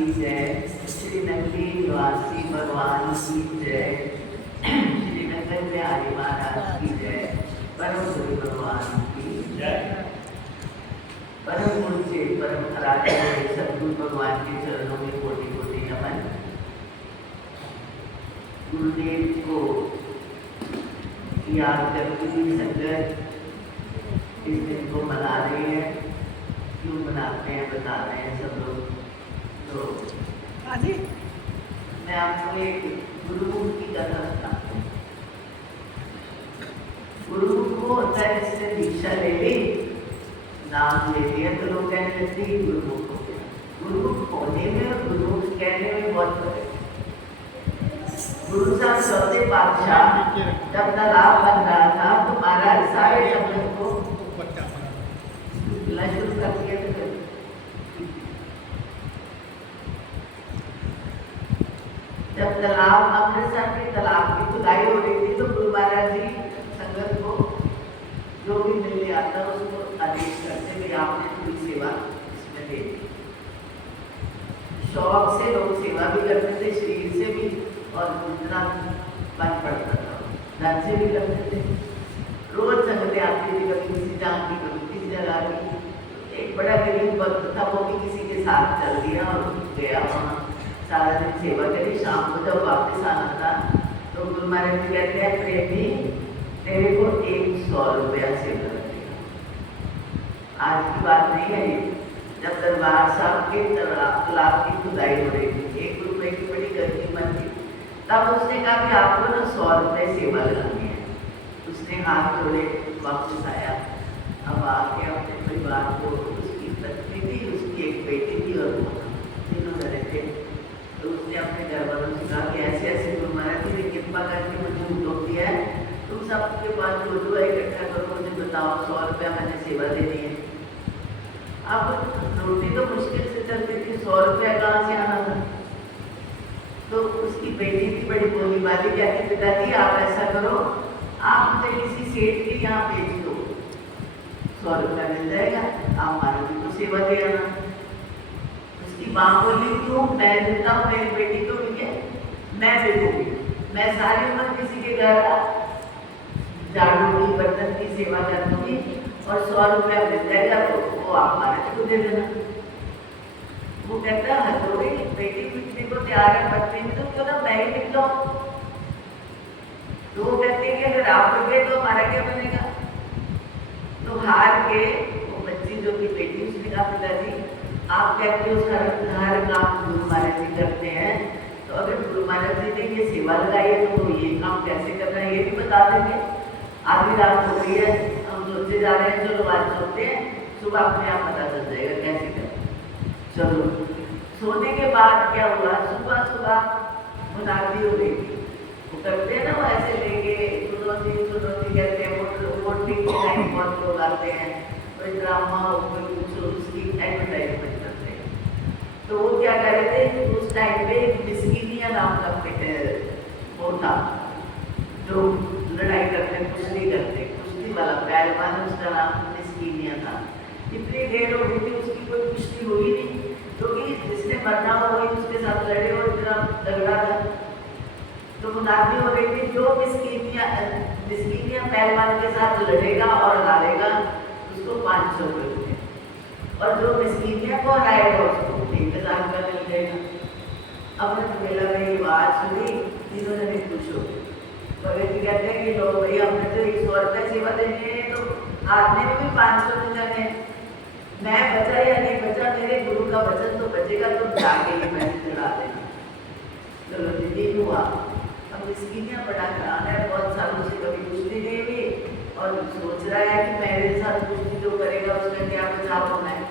की जय, श्री नगरी निवासी भगवान की जय, श्री नगर बिहारी महाराज की जय, परम गुरु भगवान की जय। परम पूज्य परम आराध्य सद्गुरु भगवान के चरणों में कोटि कोटि नमन। गुरुदेव को याद करती हुई संगत इस दिन को मना रही है। क्यों मनाते हैं बता रहे हैं सब लोग। तो मैं आपको एक गुरुमुख की कथा बताती हूँ। गुरुमुख वो होता है जिसने दीक्षा ले ली, नाम ले लिया तो लोग कहने लगते हैं गुरुमुख हो गया। गुरुमुख होने में और गुरुमुख कहने में बहुत फर्क है। गुरु साहब चौथे पातशाह जब तालाब बन रहा था तो महाराज सारे संगत को शुरू कर दिया। जब तालाब अमृतसर के तालाब की खुदाई हो रही थी तो गुरु महाराज जी संगत को जो भी मिलने आता उसको आदेश करते कि आपने पूरी सेवा इसमें दे दी। शौक से लोग सेवा भी करते थे, शरीर से भी, और दूसरा मन पड़ता था, धन से भी करते थे। रोज संगतें आती थी, कभी किसी जगह की कभी किसी जगह की। एक बड़ा गरीब भक्त था, वो भी किसी के साथ चल दिया और गया वहाँ सारा दिन सेवा करी। शाम को जब वापस आना था तो गुरु महाराज जी कहते हैं प्रेमी तेरे को 100 रुपया सेवा लगेगा। आज की बात नहीं है ये। जब दरबार साहब के तालाब की खुदाई हो रही थी, 1 रुपये की बड़ी गर्मी मन थी, तब उसने कहा कि आपको ना 100 रुपये सेवा लगानी है। उसने हाथ जोड़े, वापस आया। अब आके अपने परिवार को, उसकी पत्नी थी, उसकी एक बेटी थी और वो तीनों जने थे। तो उसने अपने घर वालों से कहा कि ऐसे ऐसे गुरु महाराज जी ने कृपा करके मुझे उद्योग दिया है, तुम सबके पास जो इकट्ठा करो, मुझे बताओ 100 रुपया मैंने सेवा देनी है। अब रोटी तो मुश्किल से चलती थी, 100 रुपया कहाँ से आना था। तो उसकी बेटी भी बड़ी बोली वाली, कहती पिताजी आप ऐसा करो, आप मुझे किसी सेठ के यहाँ भेज दो, 100 रुपया मिल जाएगा, आप हमारी भी तो सेवा दे आना। उसकी माँ बोली क्यों, मैं देता हूँ, मेरी बेटी को भी है, मैं दे दूँगी। मैं सारी उम्र किसी के घर झाड़ू की बर्तन की सेवा कर दूँगी और 100 रुपया मिल जाएगा तो वो आप हमारे को दे देना। वो कहता है हथौड़ी बेटी पिटने को तैयार है, बच्चे तो क्यों ना मैं ही निकल जाऊं। तो वो कहते हैं कि अगर आप निकले तो हमारा क्या बनेगा। तो हार के वो बच्ची जो की बेटी, उसने कहा पिताजी आप कहते हो हर काम गुरु महाराज जी करते हैं, तो अगर गुरु महाराज जी ने ये सेवा लगाई है तो वो ये काम कैसे करना है ये भी बता देंगे। आधी रात हो गई है, हम सोचते जा रहे हैं, चलो आज सोते हैं, सुबह अपने आप पता चल जाएगा कैसे करना। चलो सोने के बाद क्या हुआ, सुबह सुबह मुनादी हो गई। वो करते हैं ना, वो ऐसे लेके सुनोती कहते हैं, वोटिंग के टाइम बहुत लोग आते हैं, कोई ड्रामा हो कोई कुछ, उसकी एडवर्टाइजमेंट करते हैं। तो वो क्या कर रहे थे उस टाइम पे, मिस्कीनिया नाम का वो था जो लड़ाई करते, कुश्ती करते, कुश्ती वाला पहलवान, उसका नाम मिस्कीनिया था। इतनी देर हो गई थी उसकी कोई कुश्ती हुई नहीं, क्योंकि जिसने मरना हो वही उसके साथ लड़े और इतना तगड़ा था। तो मुनादी हो रही थी जो मिस्कीनिया पहलवान के साथ लड़ेगा और हारेगा उसको 500 रुपये, और जो मिस्कीनिया को हराएगा उसको 1000 रुपया मिल जाएगा। अब मैं मेला में ये बात सुनी, तीनों जने खुश हो गए। भगत जी कहते हैं कि लो भाई हमने तो 100 रुपये सेवा देनी है, तो हारने में भी 500 मिल जाने, मैं बचा या नहीं बचा, मेरे गुरु का वचन तो बचेगा, तो जाके ही पैसे चढ़ा देना। चलो दीदी हुआ। अब मिस्कीनिया बड़ा घरान है, बहुत सालों से कभी कुश्ती नहीं हुई, और सोच रहा है कि मेरे साथ कुश्ती जो करेगा उसका क्या बचाव होना है।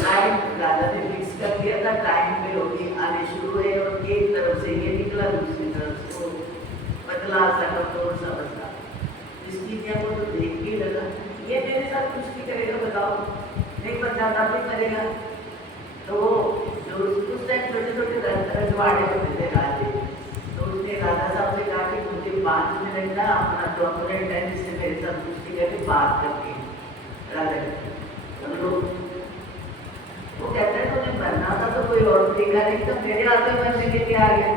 टाइम राजा ने फिक्स कर दिया था, टाइम पे लोग आने शुरू हुए, और एक तरफ से ये निकला, दूसरी तरफ से वो पतला सा कमजोर सा बचा। मिस्कीनिया को तो देख के लगा ये मेरे साथ कुश्ती करेगा, बताओ नहीं बचाता भी करेगा। तो जो उस टाइम छोटे छोटे रजवाड़े होते थे राजे, तो उसने राजा साहब से कहा कि मुझे 5 मिनट ना अपना डॉक्यूमेंट है जिससे मेरे साथ कुश्ती करके बात करके राजा हम लोग। वो कहते हैं तुम्हें मरना था तो कोई और तरीका नहीं, तो मेरे हाथ में बनने के लिए आ गया,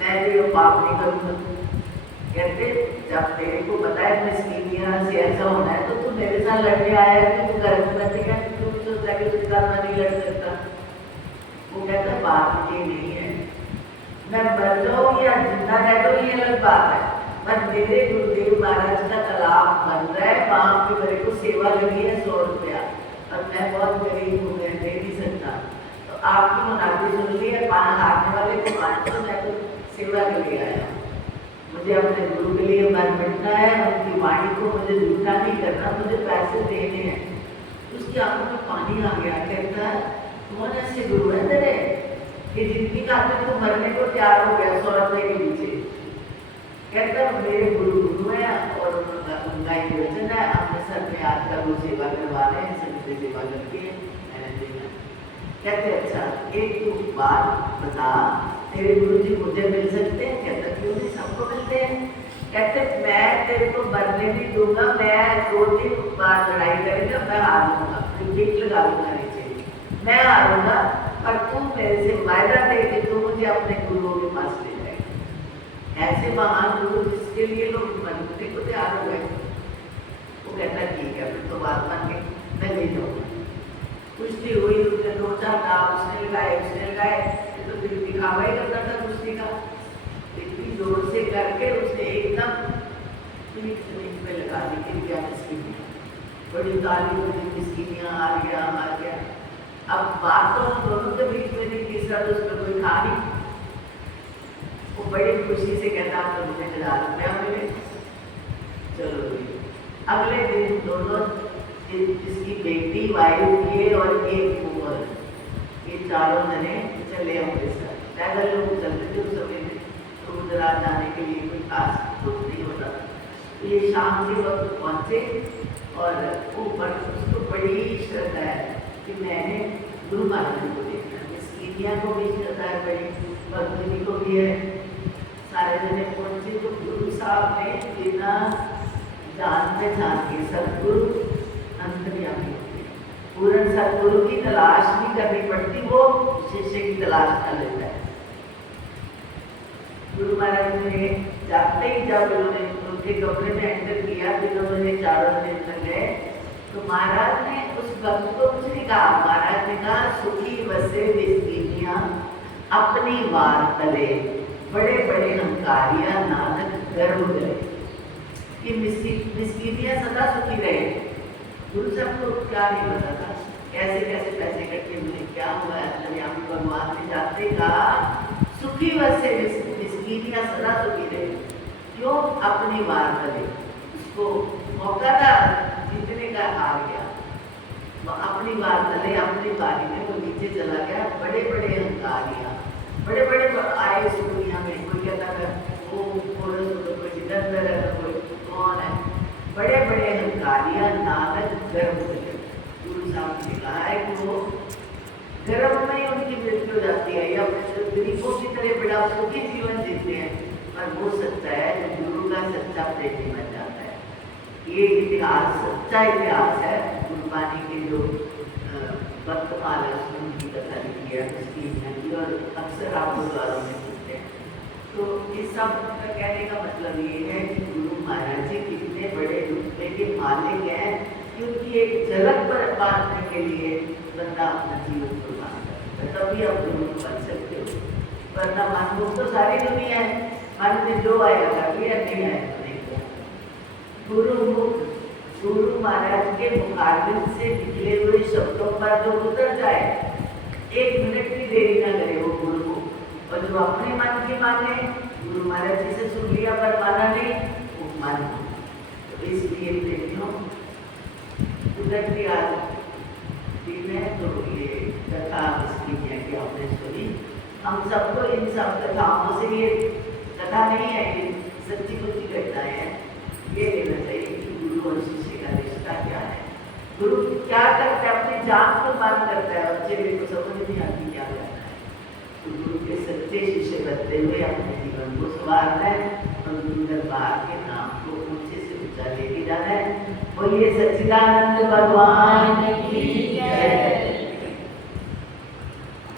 मैं भी वो पाप नहीं करूँगा। कहते जब तेरे को पता है मिस्कीनियाँ से ऐसा होना है तो तू मेरे साथ लड़ने आया है कि तू घर में बैठेगा, तू भी सोचता है कि उसके साथ मैं नहीं लड़ सकता। वो कहता बात ये नहीं है, मैं मर जाऊँ या जिंदा रह जाऊँ ये अलग बात है, पर मेरे गुरुदेव महाराज का तालाब बन रहा है, वहाँ पे मेरे को सेवा लगी है 100 रुपया, और मैं बहुत गरीब हूँ, मैं दे नहीं सकता, तो आपकी मुनादी सुन ली है, हारने वाले को 500, मैं तो सेवा के लिए आया हूँ, मुझे अपने गुरु के लिए मन बैठना है, उनकी वाणी को मुझे झूठा नहीं करना, मुझे पैसे देने हैं। उसकी आंखों में पानी आ गया, कहता है कौन ऐसे गुरु है तेरे कि जिंदगी का तो मरने को तैयार हो गया 100 रुपये के पीछे। कहता मेरे गुरु है और उनका एक वचन है, अमृतसर में आज का वो सेवा करवा रहे हैं, सबसे सेवा करके मैंने देना। कहते अच्छा एक तू बात बता, तेरे गुरु जी मुझे मिल सकते हैं? कहता क्यों नहीं, सबको मिलते हैं। कहते मैं तेरे को मरने नहीं दूंगा, मैं 2-3 बार लड़ाई करेंगे, मैं हारूंगा, पीठ लगा दूंगा नीचे, मैं हारूंगा, पर तू मेरे से वायदा दे कि तू मुझे अपने गुरुओं के पास ले जाएगा। ऐसे महान गुरु जिसके लिए लोग मरने को तैयार हो गए। वो कहता ठीक है, फिर तो बात मान के मैं ले जाऊंगा। कुश्ती हुई, उसने 2-4 नाम उसने लगाए, तो फिर दिखावा ही करता था कुश्ती का, इतनी जोर से करके उसने एकदम पीठ में लगा दी कि क्या मिस्कीनियाँ, बड़ी ताली बड़ी मिस्कीनियाँ, हार गया। अब बात तो हम दोनों के बीच में नहीं, तीसरा तो उसमें कोई था नहीं। वो बड़ी खुशी से कहता आप तो मुझे 1000 रुपया मिले, चलो अगले दिन दोनों जिसकी बेटी वाइफ ये और एक कुंवर, ये चारों जने चले अमृतसर, पैदल लोग चलते थे उस समय में, तो गुजरात जाने के लिए कोई खास कुछ नहीं होता। ये शाम के वक्त पहुँचे और ऊपर उसको बड़ी श्रद्धा है कि मैंने गुरु महाराज को देखना, मिस्कीनिया को भी श्रद्धा है, बड़ी भक्ति को भी है। सारे जने पहुँचे तो गुरु साहब ने बिना जान पहचान के सदगुरु अंतर्यामी होते, पूर्ण सदगुरु की तलाश नहीं करनी पड़ती, वो शिष्य की तलाश कर लेता है। गुरु महाराज ने जाते ही जब उन्होंने उनके कमरे में एंटर किया, फिर उन्होंने चारों दिन तक गए, तो महाराज ने उस भक्त को कुछ नहीं कहा। महाराज ने कहा सुखी बसे मिस्कीनियाँ अपनी वार तले, बड़े बड़े हंकारियाँ नानक गर्व गए, कि मिस्कीनियाँ सदा सुखी रहे। गुरु साहब को क्या नहीं पता था, कैसे कैसे पैसे इकट्ठे हुए, क्या हुआ है, अंतर्यामी भगवान ने जाते कहा सुखी बसे मिस्कीनियाँ सदा सुखी रहे। क्यों? अपनी वार तले, उसको मौका था जीतने का, हार गया, वो अपनी बात तले अपनी बारी में वो नीचे चला गया। बड़े बड़े हंकारियाँ, बड़े बड़े आए इस दुनिया में, कोई कहता था वो कोई सिकंदर है, कोई कौन है, बड़े बड़े हंकारियाँ नानक गर्भ गए। गुरु साहब ने कहा है कि वो गर्भ में ही उनकी मृत्यु हो जाती है, या गरीबों की तरह बड़ा सुखी जीवन जीते हैं, पर वो सच्चा है जो गुरु का सच्चा प्रेमी बन जाता है। ये इतिहास सच्चा इतिहास है। गुरबानी के जो वर्तमान है उसमें उनकी कथा लिखी है, उसकी नदी, और अक्सर आप गुरुद्वारों में सुनते हैं। तो इस सब का कहने का मतलब ये है कि गुरु महाराज जी कितने बड़े रुतबे के मालिक हैं, क्योंकि एक झलक पर बांटने के लिए बंदा अपना जीवन कुर्बान करता है, तभी आप गुरु बन सकते हो। वरना मनमुख तो सारी दुनिया है, मन में जो आया कर लिया, नहीं आया तो नहीं किया। गुरु महाराज के मुखारबिन से निकले हुए शब्दों पर जो उतर जाए, 1 मिनट की देरी ना करे वो गुरु को, और जो अपने मन की माने, गुरु महाराज जी से सुन लिया पर माना नहीं, वो मान। तो इसलिए प्रेमियों उतरती दिन है, तो ये कथा इसकी है कि आपने सुनी। हम सबको इन सब कथाओं से, ये कथा नहीं है, ये सच्ची कुछ घटनाएं हैं, ये लेना चाहिए कि गुरु और शिष्य का रिश्ता क्या है। गुरु क्या करता है, अपनी जान को बंद करता है, बच्चे को समझ नहीं आती क्या करना है। तो गुरु के सच्चे शिष्य बनते हुए अपने जीवन को संवारना है, और गुरु दरबार के नाम को ऊंचे से ऊंचा लेके जाना है। बोलिए सच्चिदानंद भगवान की